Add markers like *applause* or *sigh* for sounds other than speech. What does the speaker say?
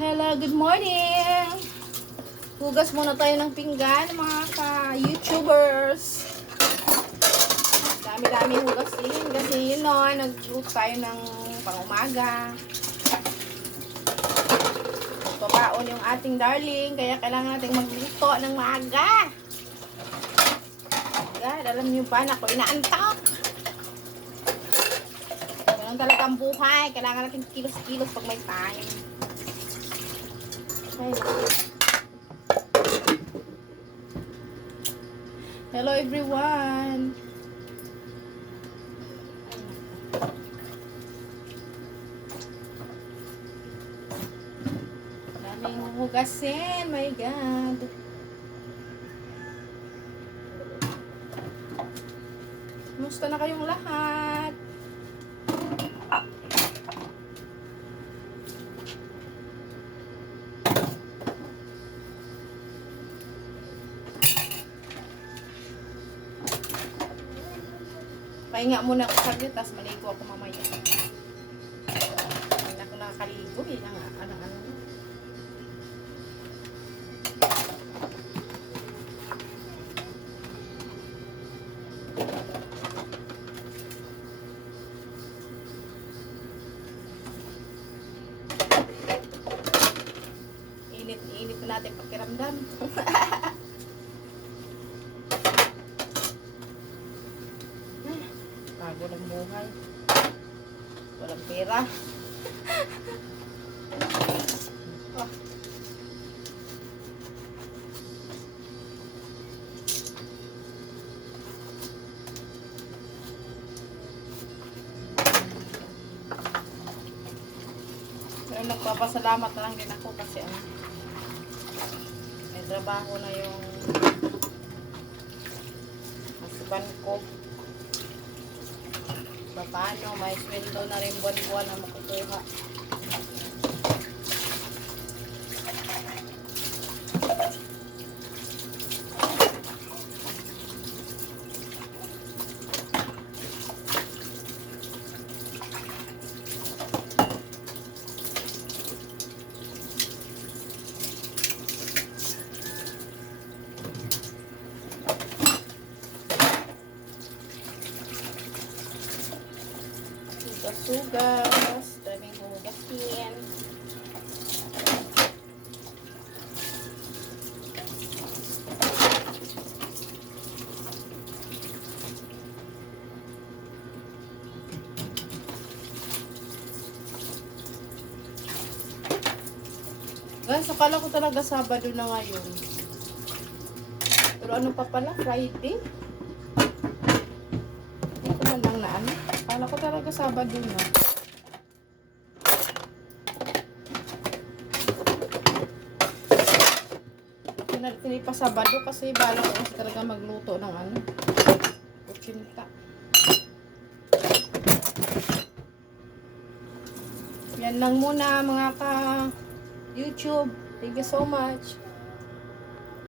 Hello, good morning! Hugas muna tayo ng pinggan, mga ka-YouTubers. Dami-dami hugasin kasi yun no, nag-group tayo ng pangumaga. Babaon yung ating darling, kaya kailangan natin magluto ng maaga. God, alam niyo ba na ako inaantok? Ganun talaga ang buhay. Kailangan natin kilos-kilos pag may time. Hello everyone! Daming hugasin, my God. Kumusta na kayong lahat? Pahinga muna ako saglit, tapos maligo ako mamaya. Hindi ako nakakaligo eh. Ang, ano, ano. Init-init na natin pakiramdam. *laughs* Bago ng buhay. Walang pera. oh. Pero nagpapasalamat na lang din ako kasi ano, may trabaho na yung husband ko pa paano, may sweldo na rin buwan-buwan na makukuha. Hugas-hugas. Daming hugasin. Guys, akala ko talaga Sabado na ngayon. Pero ano pa pala? Friday? Hindi ko man lang na ano. Akala ko Sabado na. Tinatini pa kasi bala ko kasi talaga magluto ng ano. Kuchinta. Yan lang muna mga ka YouTube. Thank you so much.